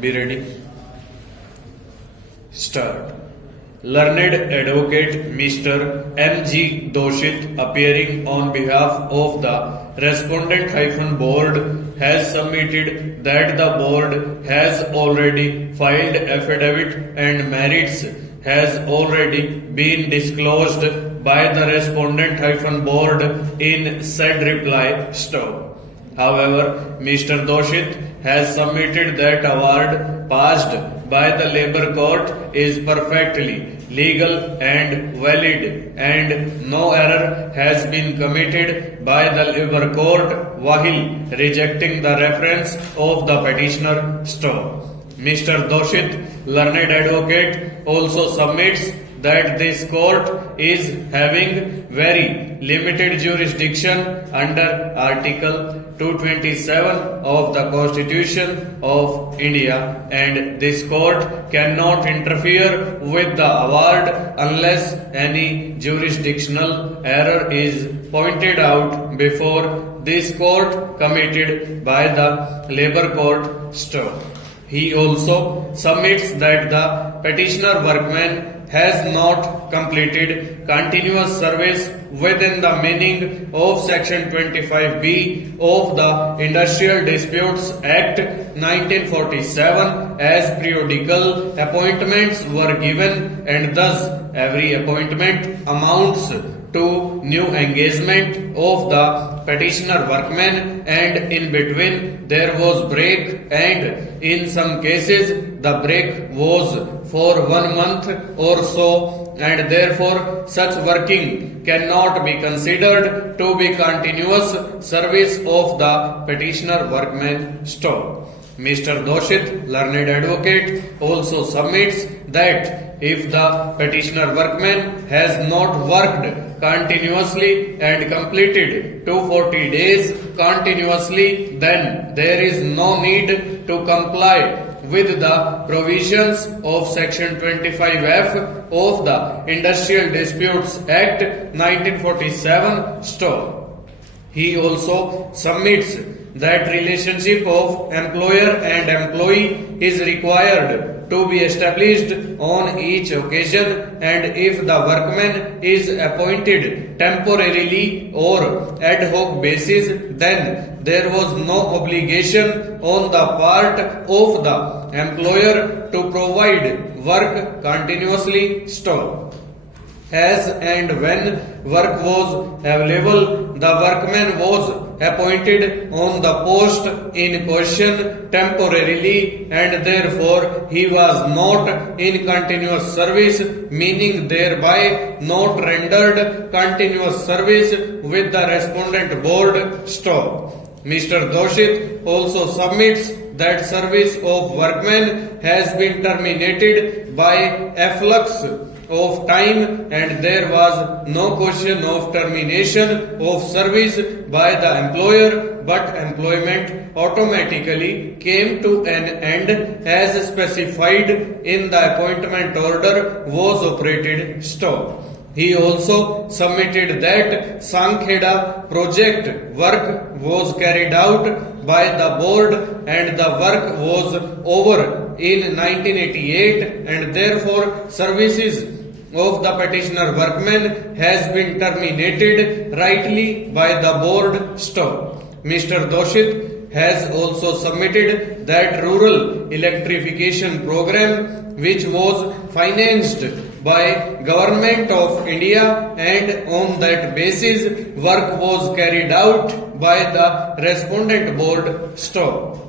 Be ready. Start. Learned Advocate Mr. M.G. Doshit, appearing on behalf of the Respondent-Board, has submitted that the Board has already filed affidavit and merits has already been disclosed by the Respondent-Board in said reply stub. However, Mr. Doshit has submitted that award passed by the Labour Court is perfectly legal and valid, and no error has been committed by the Labour Court while rejecting the reference of the petitioner stub. Mr. Doshit, learned advocate, also submits that this court is having very limited jurisdiction under Article 227 of the Constitution of India, and this court cannot interfere with the award unless any jurisdictional error is pointed out before this court committed by the Labour Court stub. He also submits that the petitioner workman has not completed continuous service within the meaning of Section 25B of the Industrial Disputes Act 1947, as periodical appointments were given, and thus every appointment amounts to new engagement of the petitioner workman, and in between there was break, and in some cases the break was for 1 month or so, and therefore such working cannot be considered to be continuous service of the petitioner workman stub. Mr. Doshit, learned advocate, also submits that if the petitioner workman has not worked continuously and completed 240 days continuously, then there is no need to comply with the provisions of Section 25F of the Industrial Disputes Act 1947 stub. He also submits that relationship of employer and employee is required to be established on each occasion, and if the workman is appointed temporarily or ad hoc basis, then there was no obligation on the part of the employer to provide work continuously stub. As and when work was available, the workman was appointed on the post in question temporarily, and therefore he was not in continuous service, meaning thereby not rendered continuous service with the Respondent Board stub. Mr. Doshit also submits that service of workmen has been terminated by efflux of time, and there was no question of termination of service by the employer, but employment automatically came to an end as specified in the appointment order was operated stub. He also submitted that Sankheda project work was carried out by the board and the work was over in 1988, and therefore services of the petitioner workman has been terminated rightly by the board stub. Mr. Doshit has also submitted that rural electrification program, which was financed by Government of India, and on that basis work was carried out by the Respondent Board stub.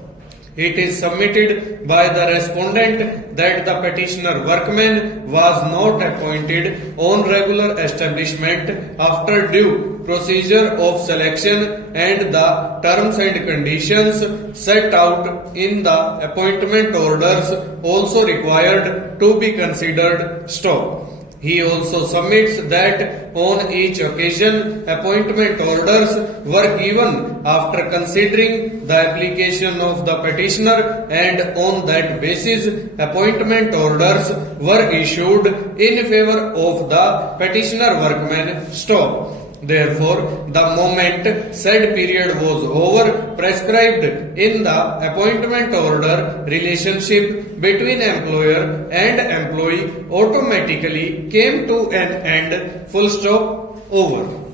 It is submitted by the respondent that the petitioner workman was not appointed on regular establishment after due procedure of selection, and the terms and conditions set out in the appointment orders also required to be considered stub. He also submits that on each occasion appointment orders were given after considering the application of the petitioner, and on that basis appointment orders were issued in favor of the petitioner workman stub. Therefore, the moment said period was over, prescribed in the appointment order, relationship between employer and employee automatically came to an end. Full stop. Over.